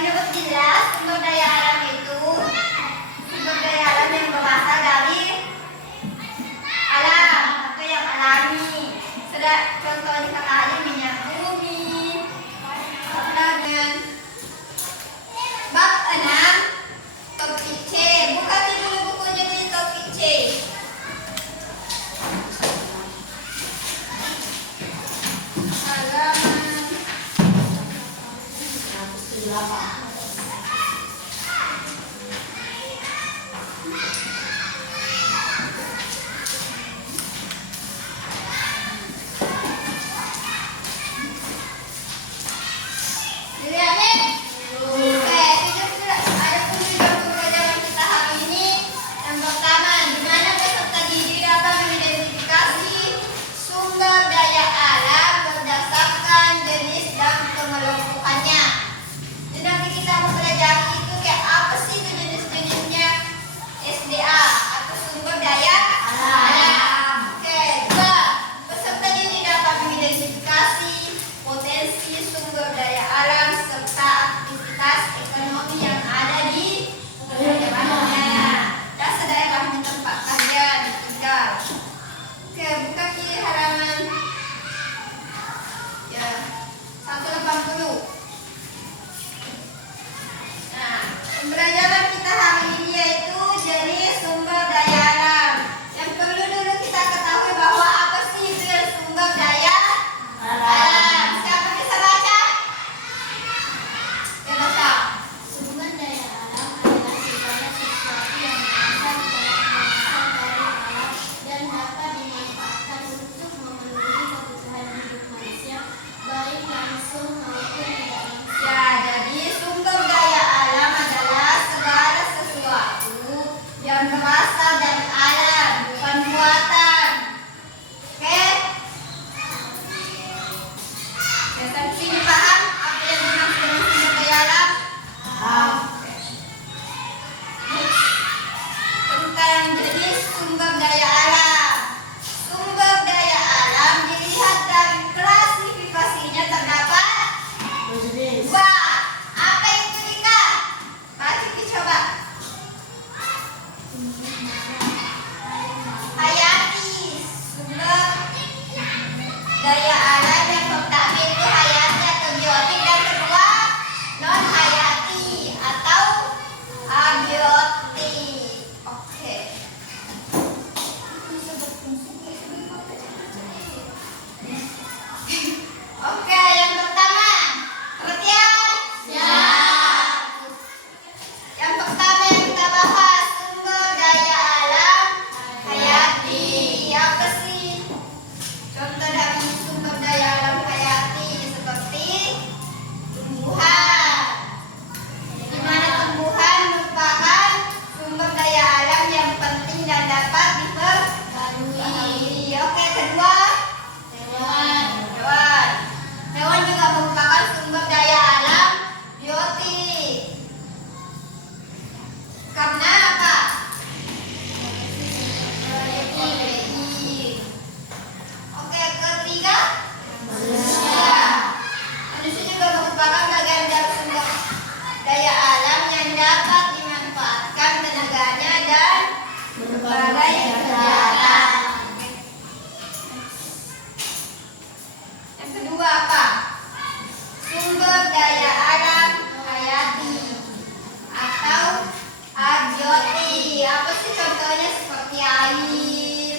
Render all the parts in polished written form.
Menurut jelas, sumber daya alam itu sumber daya alam yang berasal dari alam atau yang alami. Contohnya kata tadi minyak bumi. Bab 6 topik C. Buka dulu bukunya di topik C. Halaman 108. Pembelajaran kita hari ini yaitu jenis sumber daya alam. Yang perlu dulu kita ketahui bahwa apa sih itu sumber daya alam. Siapa bisa baca? Ya baca. Sumber daya alam adalah segala sesuatu yang berasal dari alam dan dapat dimanfaatkan untuk memenuhi kebutuhan hidup manusia, baik langsung maupun tidak langsung. Ya, jadi sumber daya alam adalah segala sesuatu yang berasal dari alam, bukan buatan. Oke? Ya, sampai sini paham apa yang dimaksud dengan sumber daya alam? Oke. Tentang jenis sumber daya alam. Sumber daya alam dilihat dari klasifikasinya terdapat dua. Apa itu Dika? Baca coba. Hayati. Sumber daya alam yang pertama itu hayati atau biotik, dan kedua non hayati atau abiotik. Oke. Oke, yang pertama. Perhatian. Yang pertama yang kita bahas sumber daya alam hayati. Apa sih contoh dari sumber daya alam hayati? Seperti tumbuhan. Di mana tumbuhan merupakan sumber daya alam yang penting dan dapat diperbarui. Oke, kedua hewan. Hewan juga merupakan sumber daya alam biotik. Karena apa? Protein. Oke, ketiga manusia. Manusia juga merupakan bagian dari sumber daya alam yang dapat dimanfaatkan tenaganya dan berbagai kegiatan. Yang kedua apa? Sumber daya alam hayati atau abiotik. Apa sih contohnya? Seperti air,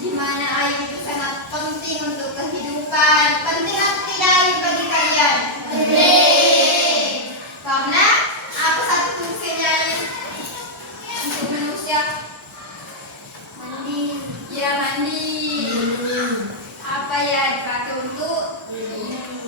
di mana air itu sangat penting untuk kehidupan. Penting atau tidak air bagi kalian? Penting. Karena apa satu fungsinya air untuk manusia? Mandi. Ya, mandi. Apa ya dipakai untuk minum?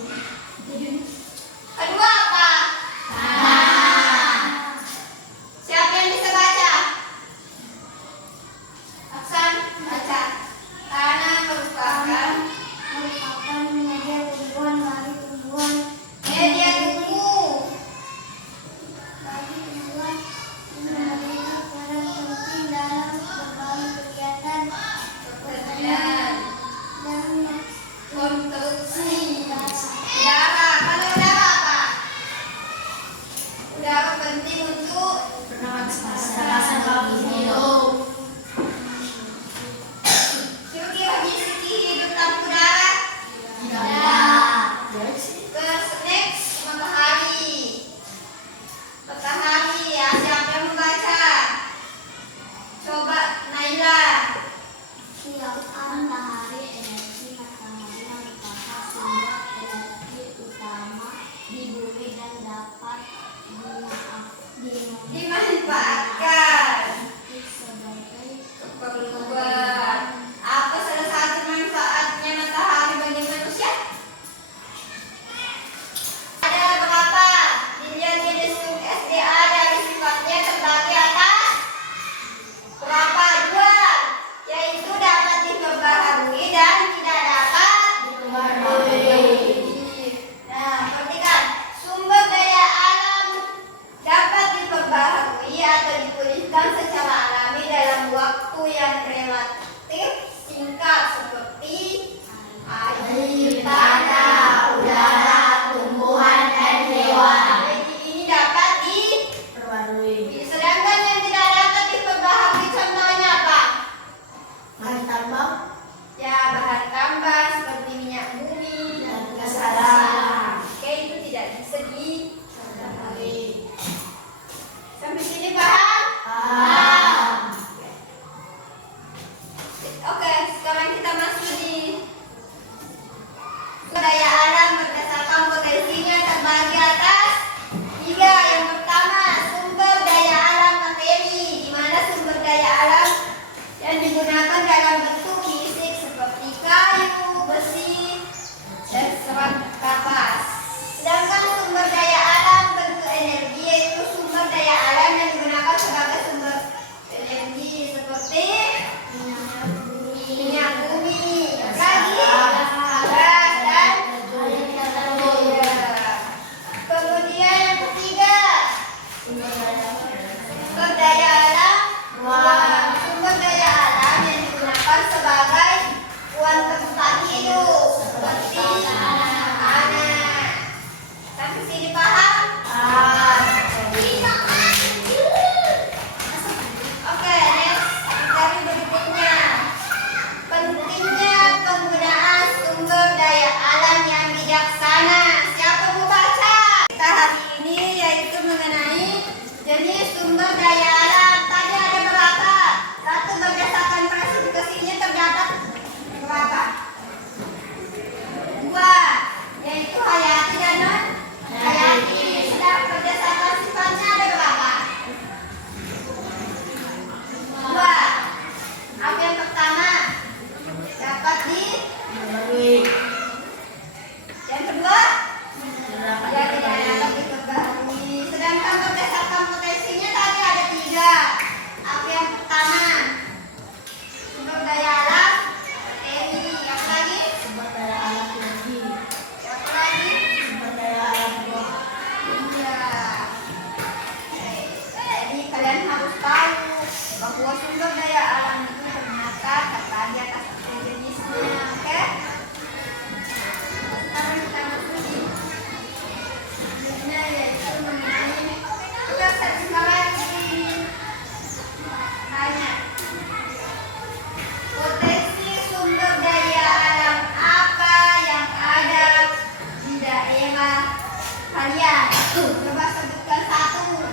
kalian. Coba sebutkan satu.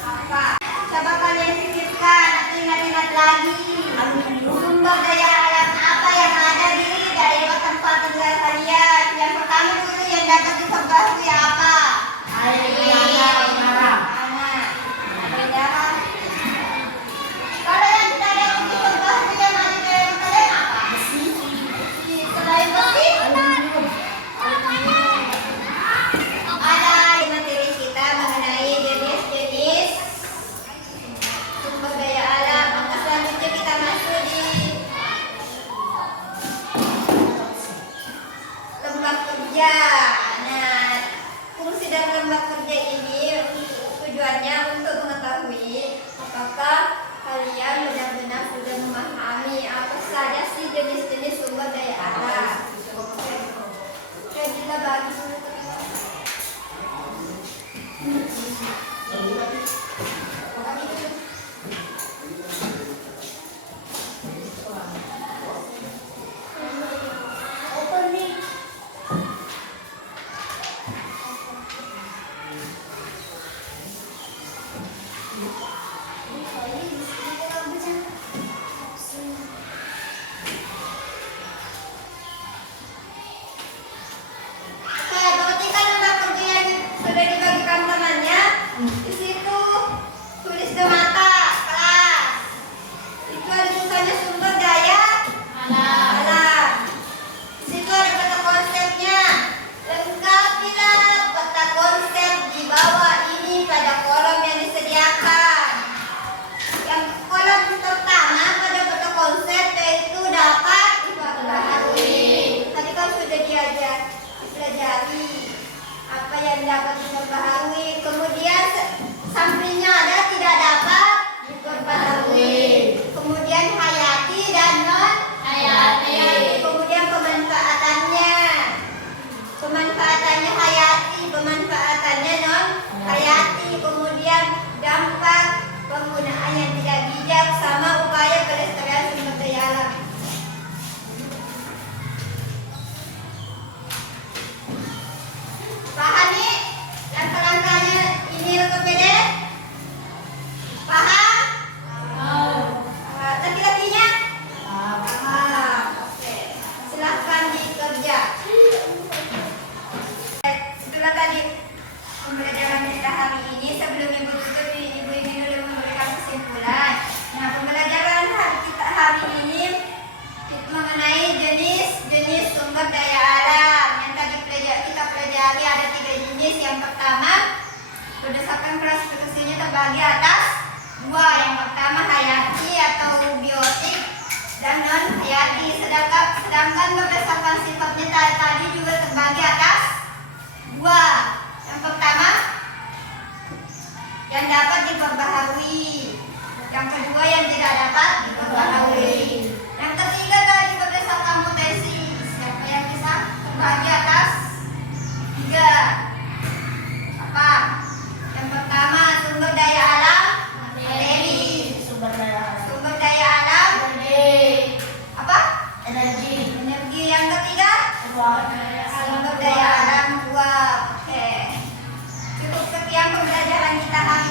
Apa? Coba kalian pikirkan atau ingat-ingat lagi. Sumber daya alam apa yang ada di daerah tempat tinggal kalian? Yang pertama dulu yang dapat diperbarui apa? Air, udara. Tanah. Udara. Kalau yang tidak dapat diperbarui yang ada di daerah kalian apa? Besi. Selain besi, ada di materi kita mengenai jenis-jenis sumber daya alam. Maka selanjutnya kita masuk di lembah kerja. Nah, fungsi dari lembah kerja ini tujuannya untuk mengetahui apakah kalian benar-benar sudah memahami apa saja sih jenis-jenis sumber daya alam. Oke, kita bagi dulu teman-teman. Bagi dulu. Open nih. Oke, perhatikan lembah kerja yang sudah dibagikan temannya. Di situ tulis di mata kelas. Itu ada tulisannya sumber daya alam. Di situ ada peta konsepnya. Lengkapilah peta konsep di bawah ini pada kolom yang disediakan. Yang kolom pertama pada peta konsep yaitu dapat diperbaharui. Tadi kan sudah dipelajari apa yang dapat diperbaharui. Kemudian sampingnya ada tidak dapat diperbaharui. Kemudian hayati dan non hayati. Kemudian pemanfaatannya. Pemanfaatannya hayati, pemanfaatannya non hayati. Kemudian dampak penggunaan yang tidak bijak sama upaya pelestarian sumber daya alam. Paham nih? Langkah-langkahnya ini ortopedi? Paham? Laki-lakinya? Paham. Oke. Silahkan dikerja. Setelah tadi pembelajaran kita hari ini, sebelum ibu tutup, ibu ini dulu memberikan kesimpulan. Nah, pembelajaran kita hari ini mengenai jenis-jenis sumber daya alam. Yang tadi kita pelajari ada 3 jenis. Yang pertama, berdasarkan klasifikasinya terbagi atas 2. Yang pertama hayati atau biotik dan non hayati. Sedangkan berdasarkan sifatnya tadi juga terbagi atas 2. Yang pertama, yang dapat diperbaharui. Yang kedua, yang tidak dapat diperbaharui. Yang ketiga tadi berdasarkan potensi. Siapa yang bisa terbagi atas 3? Apa? Yang pertama, sumber daya alam materi. Sumber daya alam. Sumber daya alam apa? Energi. Energi. Yang ketiga, Uang. sumber daya alam uap. Oke. Cukup sekian pembelajaran kita hari